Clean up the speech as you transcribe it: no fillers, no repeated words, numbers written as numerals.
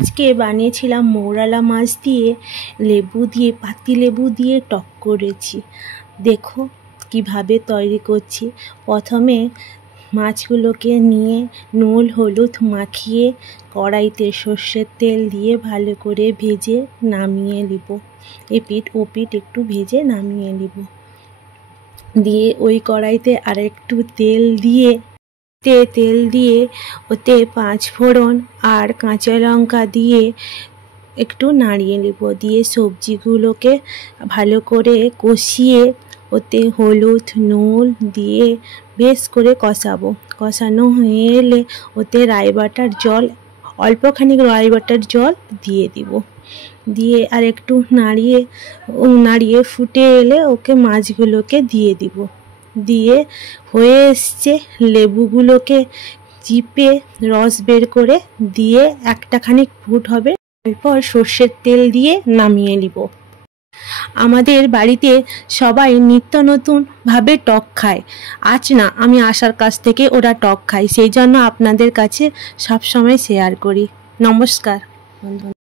আজকে বানিয়েছিলাম মৌরালা মাছ দিয়ে লেবু দিয়ে পাতিলেবু দিয়ে টক করেছি। দেখো কিভাবে তৈরি করছি। প্রথমে মাছগুলোকে নিয়ে নুন হলুদ মাখিয়ে কড়াইতে সর্ষের তেল দিয়ে ভালো করে ভেজে নামিয়ে নিব। এপিঠ ওপিঠ একটু ভেজে নামিয়ে নিব। দিয়ে ওই কড়াইতে আরেকটু তেল দিয়ে ওতে 5 ফোড়ন আর কাঁচা লঙ্কা দিয়ে একটু নাড়িয়ে নেব। দিয়ে সবজিগুলোকে ভালো করে কষিয়ে ওতে হলুদ নুন দিয়ে বেশ করে কষানো হয়ে এলে ওতে রায়বাটার জল অল্পখানিক রায়বাটার জল দিয়ে দিব। দিয়ে আর একটু নাড়িয়ে ফুটে এলে ওকে মাছগুলোকে দিয়ে দিব। দিয়ে হয়ে এসছে, লেবুগুলোকে চিপে রস বের করে দিয়ে একটা খানিক ফুট হবে, তারপর সর্ষের তেল দিয়ে নামিয়ে নিব। আমাদের বাড়িতে সবাই নিত্য নতুনভাবে টক খায়। আজ না, আমি আসার কাছ থেকে ওরা টক খায়, সেই জন্য আপনাদের কাছে সবসময় শেয়ার করি। নমস্কার বন্ধু।